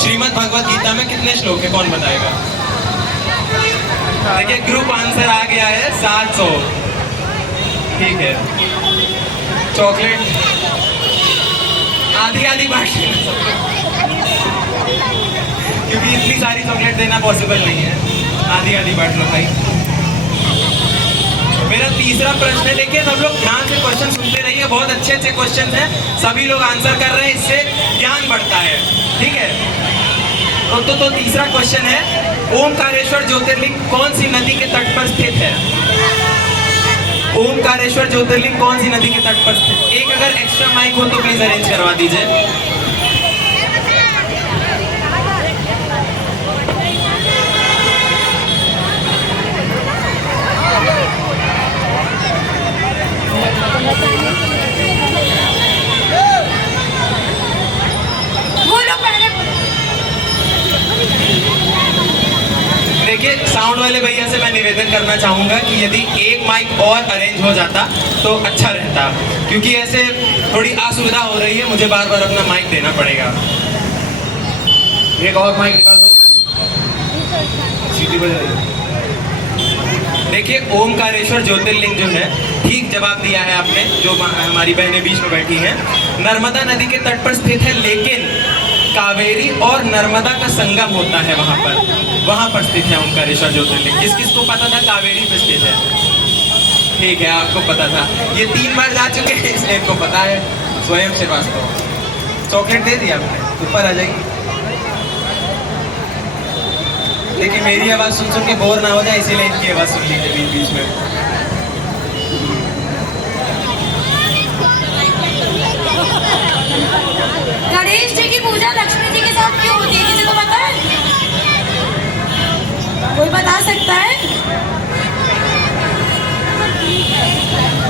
श्रीमद् भगवत गीता में कितने श्लोक है, कौन बताएगा? देखिए ग्रुप आंसर आ गया है 700। ठीक है, चॉकलेट आधी आधी बांट लेना, क्योंकि इतनी सारी चॉकलेट देना पॉसिबल नहीं है। आधी आधी बांट लो भाई। मेरा तीसरा प्रश्न है, देखिए सब लोग ध्यान से क्वेश्चन सुनते रहिए, बहुत अच्छे अच्छे क्वेश्चन हैं, सभी लोग आंसर कर रहे हैं, इससे ज्ञान बढ़ता है। ठीक है, तो तीसरा क्वेश्चन है, ओमकारेश्वर ज्योतिर्लिंग कौन सी नदी के तट पर स्थित है? ओमकारेश्वर ज्योतिर्लिंग कौन सी नदी के तट पर स्थित? एक अगर एक्स्ट्रा माइक हो तो प्लीज अरेंज करवा दीजिए। देखिए साउंड वाले भैया से मैं निवेदन करना चाहूंगा कि यदि एक माइक और अरेंज हो जाता तो अच्छा रहता, क्योंकि ऐसे थोड़ी असुविधा हो रही है, मुझे बार बार अपना माइक देना पड़ेगा। एक और माइक निकाल दो, सीधी बज रही है। देखिए ओमकारेश्वर ज्योतिर्लिंग जो है, ठीक जवाब दिया है आपने, जो हमारी बहनें बीच में बैठी हैं, नर्मदा नदी के तट पर स्थित है, लेकिन कावेरी और नर्मदा का संगम होता है वहां पर स्थित है ओमकारेश्वर ज्योतिर्लिंग। किस किस को पता था कावेरी पे स्थित है? ठीक है, आपको पता था, ये 3 बार जा चुके हैं इसलिए इनको पता है। स्वयं श्रीवास्तव चॉकलेट दे दिया आपने, ऊपर आ जाएगी। देखिए मेरी आवाज सुन सुन के बोर ना हो जाए, इसीलिए इनकी आवाज सुन लीजिए बीच बीच में। गणेश जी की पूजा लक्ष्मी जी के साथ क्यों होती है, किसी को पता है? कोई बता सकता है?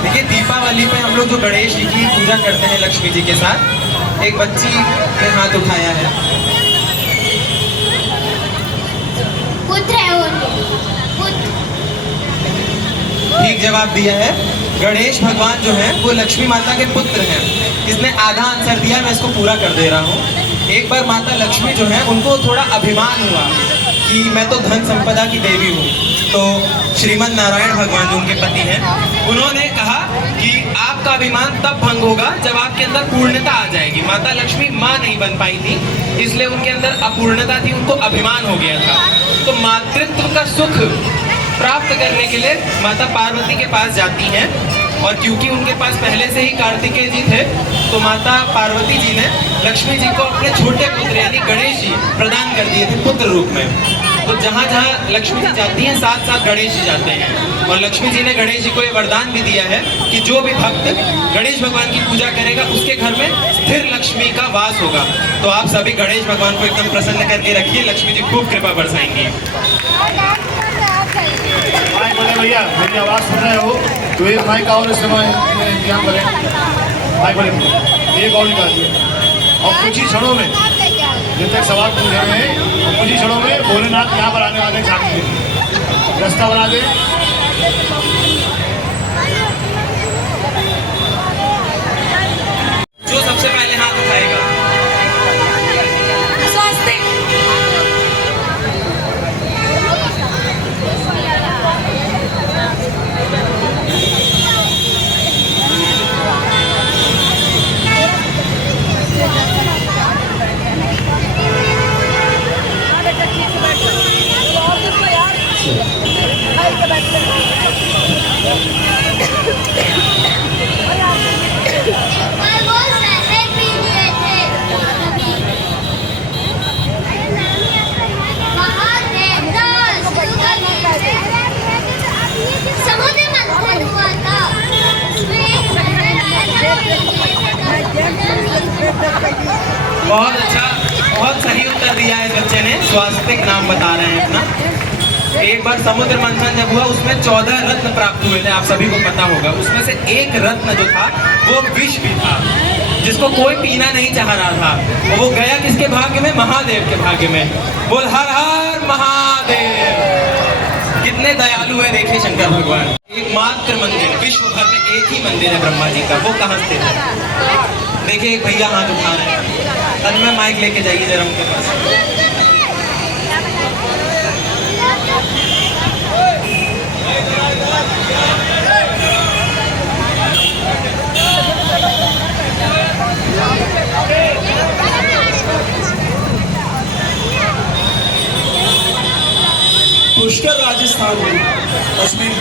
देखिए दीपावली पे हम लोग जो गणेश जी की पूजा करते हैं लक्ष्मी जी के साथ, एक बच्ची ने हाथ उठाया है। पुत्र है वो, ठीक जवाब दिया है। गणेश भगवान जो है वो लक्ष्मी माता के पुत्र हैं। इसने आधा आंसर दिया, मैं इसको पूरा कर दे रहा हूँ। एक बार माता लक्ष्मी जो है उनको थोड़ा अभिमान हुआ कि मैं तो धन संपदा की देवी हूँ, तो श्रीमद् नारायण भगवान जो उनके पति हैं, उन्होंने कहा कि आपका अभिमान तब भंग होगा जब आपके अंदर पूर्णता आ जाएगी। माता लक्ष्मी माँ नहीं बन पाई थी, इसलिए उनके अंदर अपूर्णता थी, उनको अभिमान हो गया था। तो मातृत्व का सुख प्राप्त करने के लिए माता पार्वती के पास जाती हैं, और क्योंकि उनके पास पहले से ही कार्तिकेय जी थे, तो माता पार्वती जी ने लक्ष्मी जी को अपने छोटे पुत्र यानी गणेश जी प्रदान कर दिए थे पुत्र रूप में। तो जहाँ जहाँ लक्ष्मी जी जाती हैं साथ साथ गणेश जी जाते हैं, और लक्ष्मी जी ने गणेश जी को ये वरदान भी दिया है कि जो भी भक्त गणेश भगवान की पूजा करेगा उसके घर में स्थिर लक्ष्मी का वास होगा। तो आप सभी गणेश भगवान को एकदम प्रसन्न करके रखिए, लक्ष्मी जी खूब कृपा बरसाएंगी। माइक बोले भैया, मेरी आवाज़ सुन रहे हो तो एक माइक और इस्तेमाल इंतजाम करें। माइक बोले एक और निकाल दिए, और कुछ ही क्षणों में जब तक सवाल पूछ रहे हैं, और कुछ ही क्षणों में भोलेनाथ यहाँ पर आने वाले हैं, सामने रास्ता बना दें। जो सबसे पहले हाथ उठाएगा बहुत अच्छा, बहुत सही उत्तर दिया है इस बच्चे ने। स्वास्तिक नाम बता रहे हैं अपना। एक बार समुद्र मंथन जब हुआ उसमें 14 रत्न प्राप्त हुए थे, आप सभी को पता होगा। उसमें से एक रत्न जो था वो विष भी था, जिसको कोई पीना नहीं चाह रहा था, और वो गया किसके भाग्य में? महादेव के भाग्य में। बोल हर हर महादेव। कितने दयालु है देखिए शंकर भगवान। एकमात्र मंदिर विश्व भर में एक ही मंदिर है ब्रह्मा जी का, वो कहाँ स्थित है? देखिए एक भैया हाथ उठा रहे हैं, तन्मय माइक लेके जाइए जरा उनके पास। पुष्कर राजस्थान में कश्मीर।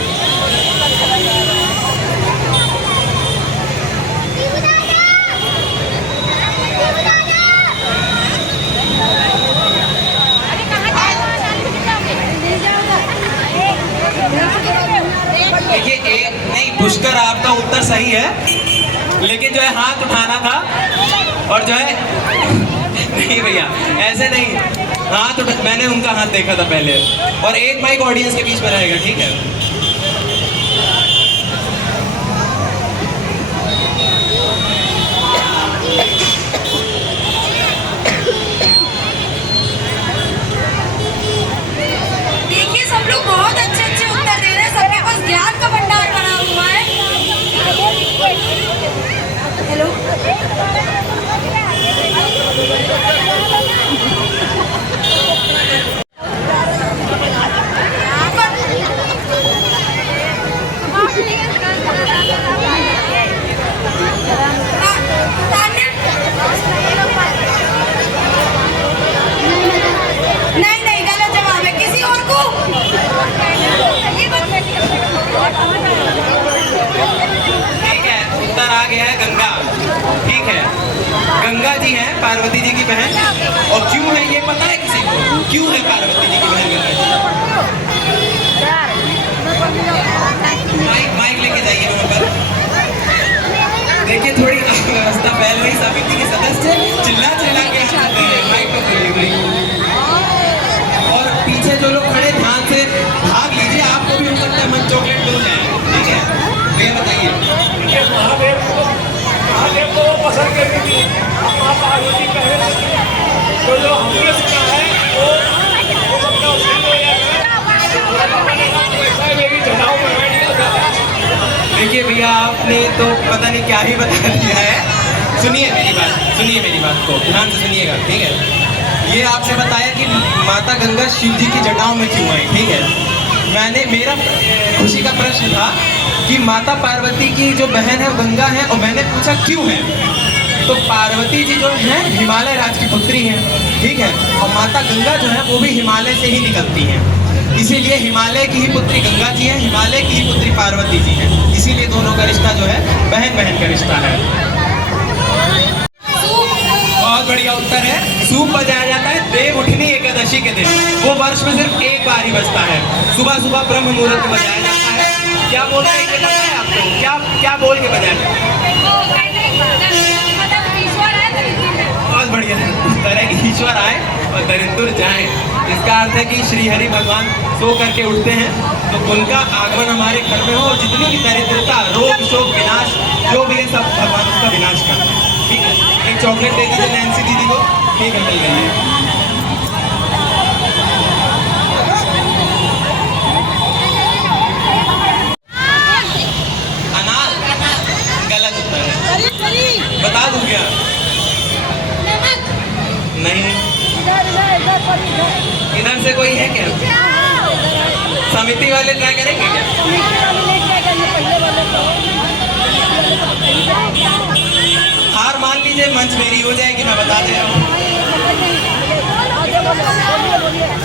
देखिए एक नहीं, पुष्कर आपका उत्तर सही है, लेकिन जो है हाथ उठाना था और जो है नहीं भैया ऐसे नहीं, हाथ उठा, मैंने उनका हाथ देखा था पहले। और एक माइक ऑडियंस के बीच में रहेगा, ठीक है? देखिए सब लोग बहुत अच्छे अच्छे उत्तर दे रहे हैं, सबके पास ज्ञान का भंडार बना हुआ है। हेलो नहीं नहीं, गलत जवाब है। किसी और को ठीक है, उत्तर आ गया है गंगा। ठीक है, गंगा जी हैं पार्वती जी की बहन। और क्यों है ये पता है किसी को? क्यों है पार्वती जी की बहन गंगा जी? माइक लेके जाइए वहाँ पर। देखिए थोड़ी अव्यवस्था फैल रही, समिति के सदस्य चिल्ला के आते हैं, माइक पर बोलिए भाई। और पीछे जो लोग खड़े ध्यान से भाग लीजिए, आपको भी हो सकता है मन चॉकलेट मिल जाए, ठीक है? भैया बताइए। महादेव को वो पसंद करती थी, हम आप पार्वती पहले तो जो हमने सुना है वो सबका उसके मेरी जटाओं में बैठ गया। देखिए भैया आपने तो पता नहीं क्या ही बता दिया है। सुनिए मेरी बात को ध्यान से सुनिएगा, ठीक है? ये आपसे बताया कि माता गंगा शिव जी की जटाओं में क्यों आई, ठीक है? मेरा खुशी का प्रश्न था कि माता पार्वती की जो बहन है वो गंगा है, और मैंने पूछा क्यों है। तो पार्वती जी जो है हिमालय राज की पुत्री हैं, ठीक है? और माता गंगा जो है वो भी हिमालय से ही निकलती हैं, इसीलिए हिमालय की ही पुत्री गंगा जी हैं, हिमालय की ही पुत्री पार्वती जी हैं। इसीलिए दोनों का रिश्ता जो है बहन बहन का रिश्ता है। बहुत बढ़िया उत्तर है। सूप बजाया जाता है देव उठनी एकादशी के दिन, वो वर्ष में सिर्फ एक बार ही बजता है। सुबह सुबह ब्रह्म मुहूर्त में बजाया जाता है। क्या बोलते हैं, पता है आपको? क्या बोल के बजाया? बहुत बढ़िया उत्तर है, ईश्वर आए और दरिद्र जाए। इसका अर्थ है कि श्री हरि भगवान सो करके उठते हैं तो उनका आगमन हमारे घर में हो, और जितनी भी दरिद्रता, रोग शोक विनाश जो भी है सब भगवान उसका विनाश करते हैं, ठीक है? एक चॉकलेट दे दीजिए नैन्सी दीदी को, ठीक है? मिल गई। अनार गलत उत्तर है, बता दूं क्या? नहीं, इधर से कोई है क्या? समिति वाले ट्राई करेंगे क्या? हार मान लीजिए, मंच मेरी हो जाएगी, मैं बता दे रहा हूँ।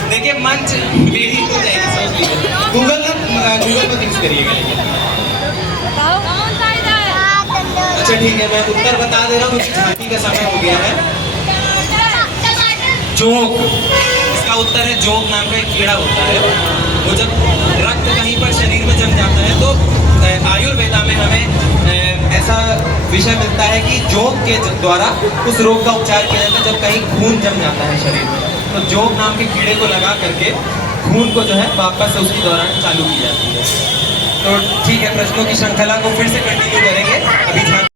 देखिए मंच मेरी हो जाएगी, सोच लीजिए। गूगल पर यूज करिएगा। अच्छा ठीक है, मैं उत्तर बता दे रहा हूँ, झांकी का समय हो गया है। जोंक, इसका उत्तर है जोंक नाम का एक कीड़ा होता है। वो जब रक्त कहीं पर शरीर में जम जाता है तो आयुर्वेदा में हमें ऐसा विषय मिलता है कि जोंक के द्वारा उस रोग का उपचार किया जाता है जब कहीं खून जम जाता है शरीर में। तो जोंक नाम के कीड़े को लगा करके खून को जो है वापस उसी दौरान चालू की जाती है। तो ठीक है, प्रश्नों की श्रृंखला को फिर से कंटिन्यू करेंगे। अभी